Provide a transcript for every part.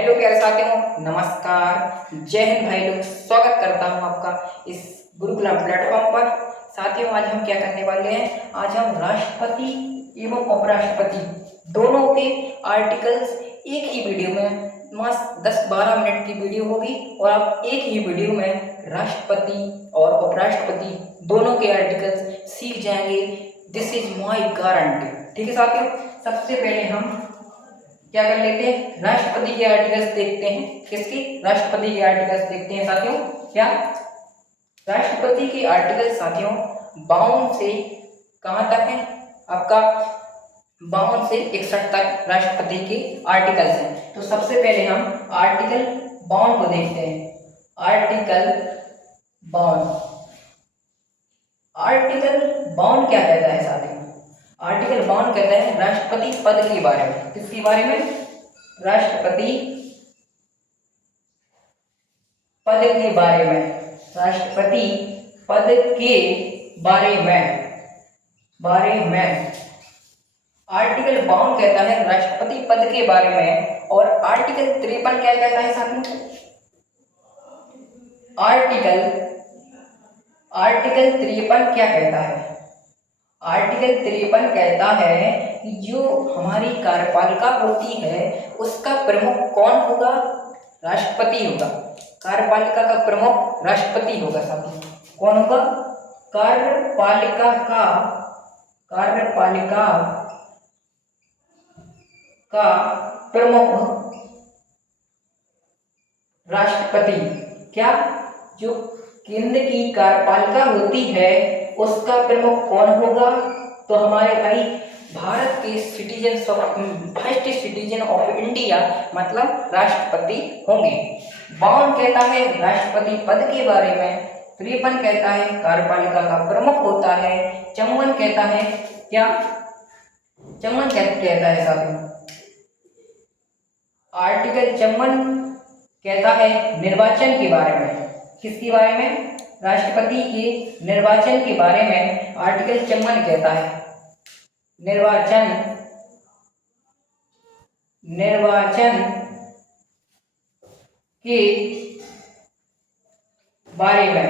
Hello प्यारे साथियों, नमस्कार, जय हिंद भाई लोग। स्वागत करता हूं आपका इस गुरुकुलम प्लेटफॉर्म पर। साथियों, आज हम क्या करने वाले हैं? आज हम राष्ट्रपति एवं उपराष्ट्रपति दोनों के आर्टिकल्स एक ही वीडियो में, मस्त 10-12 मिनट की वीडियो होगी और आप एक ही वीडियो में राष्ट्रपति और उपराष्ट्रपति दोनों के आर्टिकल्स सीख जाएंगे। This is my guarantee. ठीक है साथियों, सबसे पहले हम क्या कर लेते हैं? राष्ट्रपति के आर्टिकल्स देखते हैं। किसके? राष्ट्रपति के आर्टिकल्स देखते हैं साथियों। क्या राष्ट्रपति के आर्टिकल साथियों 52 से कहां तक है? आपका 52 से 61 तक राष्ट्रपति के आर्टिकल्स हैं। तो सबसे पहले हम आर्टिकल 52 को देखते हैं। आर्टिकल 52 क्या कहता है साथियों? आर्टिकल 52 कहता है राष्ट्रपति पद के बारे में। किसके बारे में? राष्ट्रपति पद के बारे में। राष्ट्रपति पद के बारे में आर्टिकल 52 कहता है राष्ट्रपति पद के बारे में। और आर्टिकल 53 क्या कहता है साथियों? आर्टिकल 53 क्या कहता है? आर्टिकल 53 कहता है कि जो हमारी कार्यपालिका होती है उसका प्रमुख कौन होगा? राष्ट्रपति होगा। कार्यपालिका का प्रमुख राष्ट्रपति होगा साथियों। कौन होगा? कार्यपालिका का प्रमुख राष्ट्रपति। क्या? जो केंद्र की कार्यपालिका होती है उसका प्रमुख कौन होगा? तो हमारे भाई भारत के फर्स्ट सिटीजन ऑफ इंडिया मतलब राष्ट्रपति होंगे। 52 कहता है राष्ट्रपति पद के बारे में। 53 कहता है कार्यपालिका का प्रमुख होता है। 54 कहता है क्या? 54 कहता है साथियों, आर्टिकल 54 कहता है निर्वाचन के बारे में। किसके बारे में? राष्ट्रपति के निर्वाचन के बारे में आर्टिकल 54 कहता है। निर्वाचन के बारे में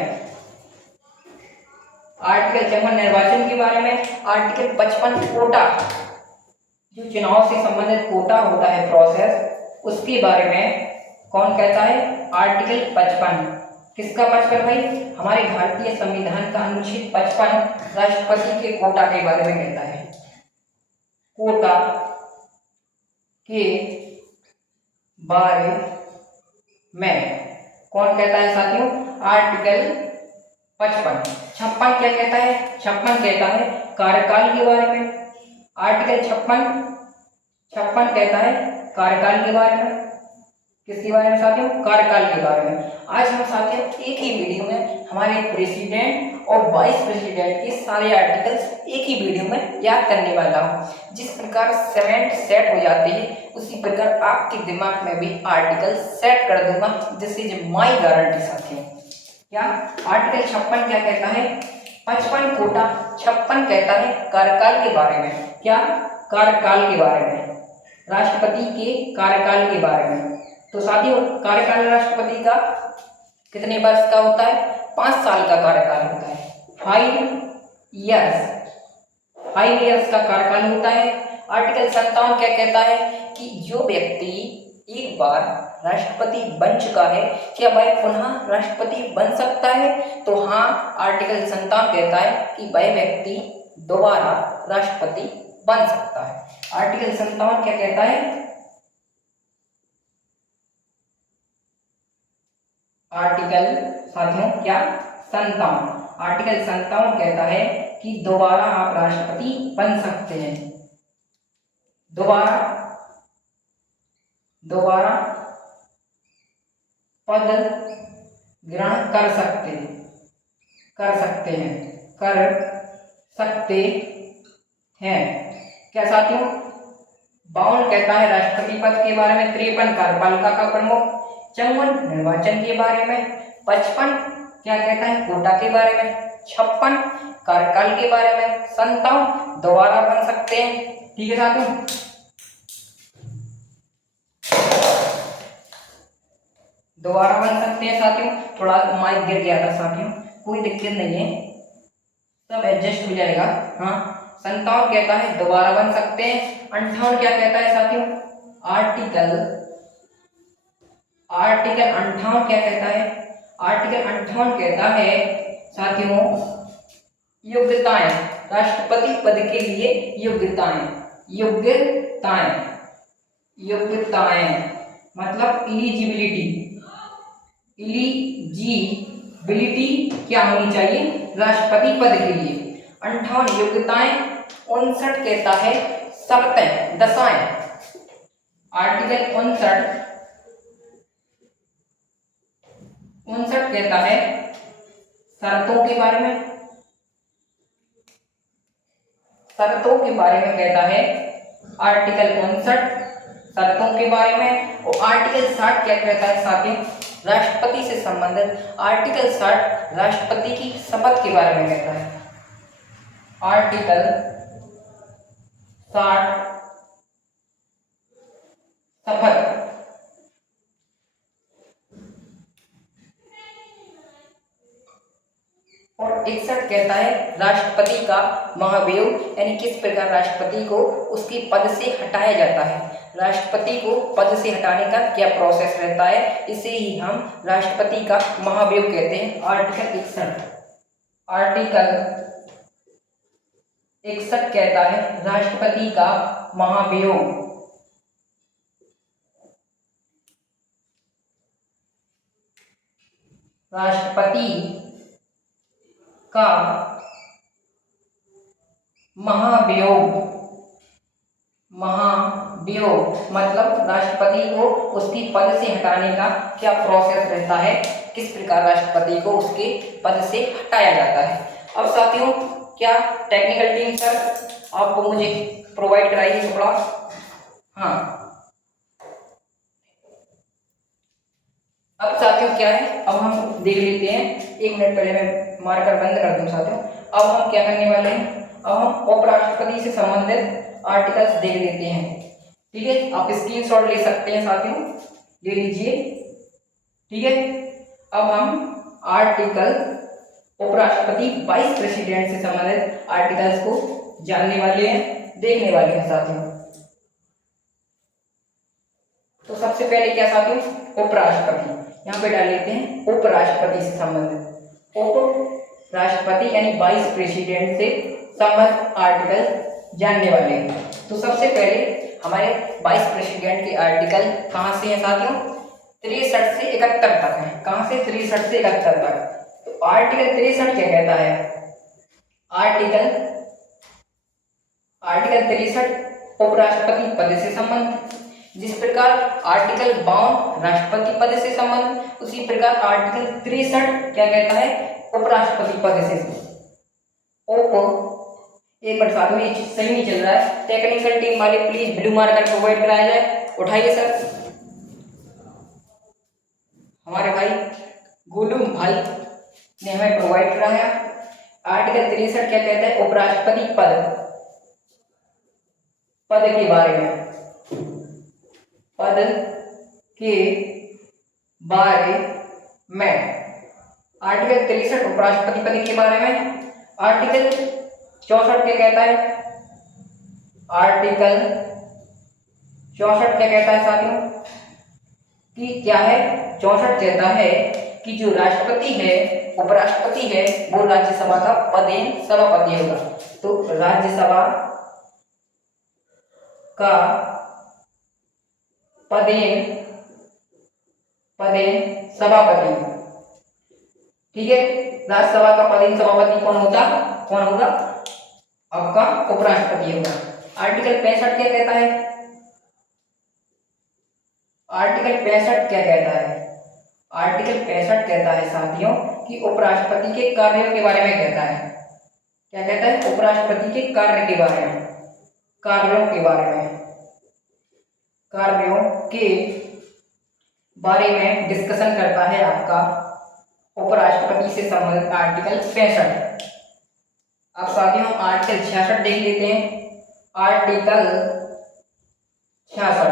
आर्टिकल 54 निर्वाचन के बारे में। आर्टिकल 55 कोटा, जो चुनाव से संबंधित कोटा होता है प्रोसेस, उसके बारे में कौन कहता है? आर्टिकल 55। किसका 55 भाई? हमारे भारतीय संविधान का अनुच्छेद 55 राष्ट्रपति के कोटा के बारे में कहता है। कोटा के बारे में कौन कहता है साथियों? आर्टिकल 55। 56 क्या कहता है? 56 कहता है कार्यकाल के बारे में। आर्टिकल 56 कहता है कार्यकाल के बारे में। किसके बारे में साथियों? कार्यकाल के बारे में। आज हम साथियों एक ही वीडियो में हमारे प्रेसिडेंट और वाइस प्रेसिडेंट के सारे आर्टिकल्स एक ही वीडियो में याद करने वाला हूँ। जिस प्रकार सेट हो जाते हैं उसी प्रकार आपके दिमाग में भी आर्टिकल सेट कर दूंगा। दिस इज माई गारंटी साथियों। क्या? आर्टिकल 56 क्या कहता है? 55 कोटा। 56 कहता है कार्यकाल के बारे में। क्या? कार्यकाल के बारे में, राष्ट्रपति के कार्यकाल के बारे में। तो साथियों कार्यकाल राष्ट्रपति का कितने वर्ष का होता है? 5 साल का कार्यकाल होता है। 5 इयर्स का कार्यकाल होता है। आर्टिकल 57 क्या कहता है कि जो व्यक्ति एक बार राष्ट्रपति बन चुका है क्या वह पुनः राष्ट्रपति बन सकता है? तो हाँ, आर्टिकल 57 कहता है कि वह व्यक्ति दोबारा राष्ट्रपति बन सकता है। आर्टिकल 57 क्या कहता है? आर्टिकल साथियों क्या? 57। आर्टिकल 57 कहता है कि दोबारा आप राष्ट्रपति बन सकते हैं। दोबारा पद ग्रहण कर सकते हैं। क्या साथियों? 52 कहता है राष्ट्रपति पद के बारे में। 53 कार्यपालिका का प्रमुख। 54 निर्वाचन के बारे में। 55 क्या कहता है? कोटा के बारे में। 56 कार्यकाल के बारे में। 57 दोबारा बन सकते हैं। ठीक है साथियों। दोबारा बन सकते हैं साथियों। थोड़ा माइक गिर गया था साथियों, कोई दिक्कत नहीं है, सब एडजस्ट हो जाएगा। हाँ, 57 कहता है दोबारा बन सकते हैं। 58 क्या कहता है साथियों? आर्टिकल आर्टिकल 58 क्या कहता है? आर्टिकल 58 कहता है साथियों योग्यताएं, राष्ट्रपति पद के लिए योग्यताएं, योग्यताएं, योग्यताएं मतलब इलिजिबिलिटी, इलिजिबिलिटी क्या होनी चाहिए राष्ट्रपति पद के लिए। 58 योग्यताएं। 59 कहता है शर्तें, दशाएं। आर्टिकल 59 कहता है शर्तों के बारे में, शर्तों के बारे में कहता है आर्टिकल 59 शर्तों के बारे में। और आर्टिकल 60 क्या कहता है साथियों? राष्ट्रपति से संबंधित आर्टिकल 60 राष्ट्रपति की शपथ के बारे में कहता है। आर्टिकल 60 शपथ। और 61 कहता है राष्ट्रपति का महाभियोग, यानी किस प्रकार राष्ट्रपति को उसके पद से हटाया जाता है। राष्ट्रपति को पद से हटाने का क्या प्रोसेस रहता है, इसे ही हम राष्ट्रपति का महाभियोग कहते हैं। आर्टिकल 61, आर्टिकल 61 कहता है राष्ट्रपति का महाभियोग, राष्ट्रपति का महाभियोग, महाभियोग मतलब राष्ट्रपति को उसकी पद से हटाने का क्या प्रोसेस रहता है, किस प्रकार राष्ट्रपति को उसके पद से हटाया जाता है। अब साथियों क्या टेक्निकल टीम सर आप मुझे प्रोवाइड कराइए थोड़ा। हाँ, अब साथियों क्या है, अब हम देख लेते हैं। एक मिनट पहले मैं मार्कर बंद कर दूं साथियों। अब हम क्या करने वाले हैं, अब हम उपराष्ट्रपति से संबंधित आर्टिकल्स देख लेते हैं। ठीक है, आप स्क्रीनशॉट ले सकते हैं साथियों, ले लीजिए। ठीक है, अब हम आर्टिकल उपराष्ट्रपति वाइस प्रेसिडेंट से संबंधित आर्टिकल्स को जानने वाले हैं, देखने वाले हैं साथियों। तो सबसे पहले क्या साथियों, उपराष्ट्रपति, यहाँ पे डाल लेते हैं उपराष्ट्रपति से संबंधित। उपराष्ट्रपति यानी वाइस प्रेसिडेंट से संबंधित आर्टिकल जानने वाले हैं। तो सबसे पहले हमारे वाइस प्रेसिडेंट के आर्टिकल कहाँ से हैं साथियों? 63 से 71 तक हैं। कहाँ से? 63 से 71 तक। तो आर्टिकल 63 क्या कहता है? आर्टिकल 63 उपराष्ट्रपति पद से संबंधित। जिस प्रकार आर्टिकल 52 राष्ट्रपति पद से संबंधित, उसी प्रकार आर्टिकल 63 क्या कहता है? उपराष्ट्रपति पद से। एक मिनट साथियों, ये सही नहीं चल रहा है। टेक्निकल टीम वाले प्लीज ब्लू मार्कर प्रोवाइड कराया जाए। उठाइए सर, हमारे भाई गोलू भाई ने हमें प्रोवाइड कराया। आर्टिकल 63 क्या कहता है? उपराष्ट्रपति पद के बारे में, पद के बारे में। आर्टिकल 63 उपराष्ट्रपति पद के बारे में। आर्टिकल 64 क्या कहता है? आर्टिकल 64 क्या कहता है साथियों? कि क्या है? 64 कहता है कि जो राष्ट्रपति है, उपराष्ट्रपति है, वो राज्यसभा का पदेन सभापति होगा। तो राज्यसभा का पदेन सभापति। ठीक है, राज्यसभा का पदेन सभापति कौन होगा? आपका उपराष्ट्रपति होगा। आर्टिकल 65 क्या कहता है? आर्टिकल 65 क्या कहता है? आर्टिकल 65 कहता है साथियों कि उपराष्ट्रपति के कार्यों के बारे में कहता है। क्या कहता है? उपराष्ट्रपति के कार्य के बारे में, कार्यों के बारे में, कार्यों के बारे में डिस्कशन करता है आपका उपराष्ट्रपति से संबंधित आर्टिकल 65। अब साथियों आर्टिकल 66 देख लेते हैं। आर्टिकल 66,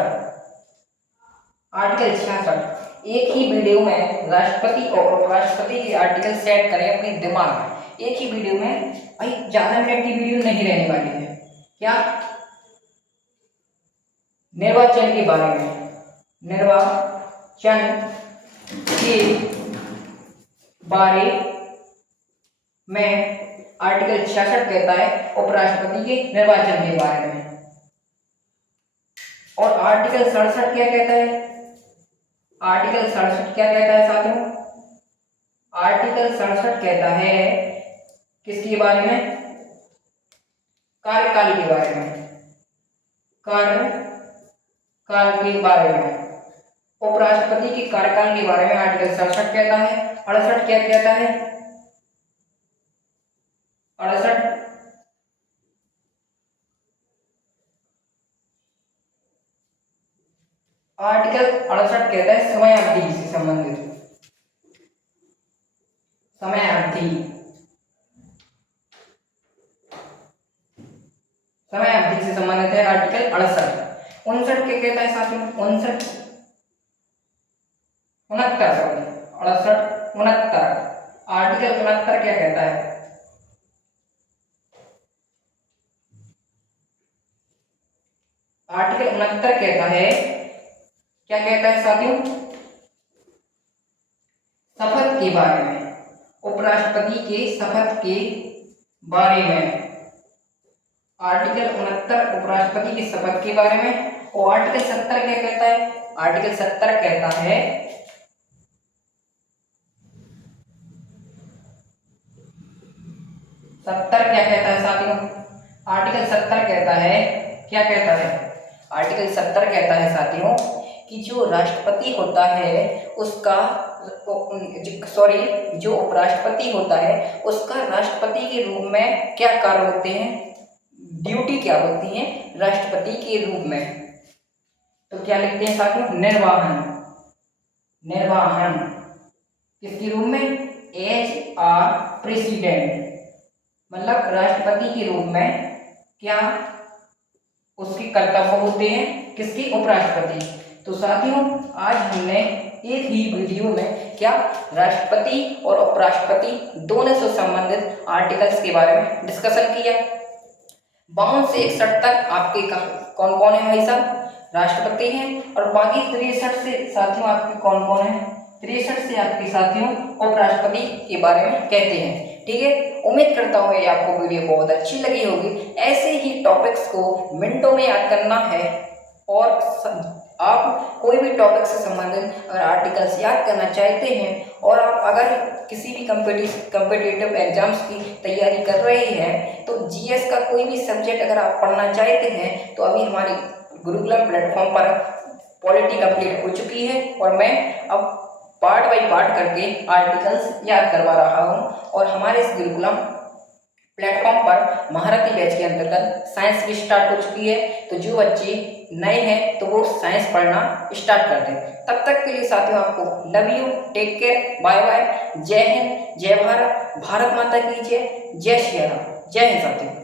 आर्टिकल 66 एक ही वीडियो में राष्ट्रपति और उपराष्ट्रपति के आर्टिकल सेट करें अपने दिमाग में। एक ही वीडियो में, भाई ज्यादा मिनट की वीडियो नहीं रहने वाली है। क्या? निर्वाचन के बारे में, निर्वाचन के बारे में आर्टिकल 66 कहता है उपराष्ट्रपति के निर्वाचन के बारे में। और आर्टिकल 67 क्या कहता है? आर्टिकल 67 क्या कहता है साथियों? आर्टिकल 67 कहता है किसके बारे में? कार्यकाल के बारे में, कार्यकाल के बारे में, उपराष्ट्रपति के कार्यकाल के बारे में आर्टिकल 67 कहता है। 68 क्या कहता है? 68 आर्टिकल 68 कहता है समय अवधि से संबंधित, समय अवधि, समय अवधि से संबंधित है आर्टिकल 68। 59 क्या कहता है साथियों? 59 69 सॉरी 68 69 आर्टिकल 69 क्या कहता है? आर्टिकल 69 कहता है, क्या कहता है साथियों? शपथ के बारे में, उपराष्ट्रपति के शपथ के बारे में। आर्टिकल 69 उपराष्ट्रपति की शपथ के बारे में। और आर्टिकल 70 क्या कहता है? आर्टिकल 70 कहता है क्या कहता है साथियों? आर्टिकल 70 कहता है, क्या कहता है? आर्टिकल 70 कहता है साथियों कि जो राष्ट्रपति होता है उसका जो उपराष्ट्रपति होता है उसका राष्ट्रपति के रूप में क्या कार्य होते हैं, ड्यूटी क्या होती है राष्ट्रपति के रूप में। तो क्या लिखते हैं साथियों? निर्वाहन, निर्वाहन किसके रूप में? एज आ प्रेसिडेंट, मतलब राष्ट्रपति के रूप में क्या उसके कर्तव्य होते हैं, किसके? उपराष्ट्रपति। तो साथियों आज हमने एक ही वीडियो में क्या राष्ट्रपति और उपराष्ट्रपति दोनों से संबंधित आर्टिकल्स के बारे में डिस्कशन किया। 52 से 61 तक आपके कौन कौन है भाई साहब? राष्ट्रपति हैं। और बाकी 63 से साथियों आपके कौन कौन है? 63 से आपके साथियों उपराष्ट्रपति के बारे में कहते हैं। ठीक है, उम्मीद करता हूँ ये आपको वीडियो बहुत अच्छी लगी होगी। ऐसे ही टॉपिक्स को मिनटों में याद करना है और आप कोई भी टॉपिक से संबंधित अगर आर्टिकल्स याद करना चाहते हैं और आप अगर किसी भी कम्पिटिटिव एग्जाम्स की तैयारी कर रहे हैं तो जीएस का कोई भी सब्जेक्ट अगर आप पढ़ना चाहते हैं तो अभी हमारी गुरुकुलम प्लेटफॉर्म पर पॉलिटी कंप्लीट हो चुकी है और मैं अब पार्ट बाय पार्ट करके आर्टिकल्स याद करवा रहा हूँ। और हमारे इस गुरुकुलम प्लेटफॉर्म पर महारथी बैच के अंतर्गत साइंस भी स्टार्ट हो चुकी है। तो जो बच्चे नए हैं तो वो साइंस पढ़ना स्टार्ट कर दें। तब तक के लिए साथियों आपको love you, take care, bye bye, जय हिंद, जय भारत, भारत माता की जय, जय श्री राम, जय हिंद साथियों।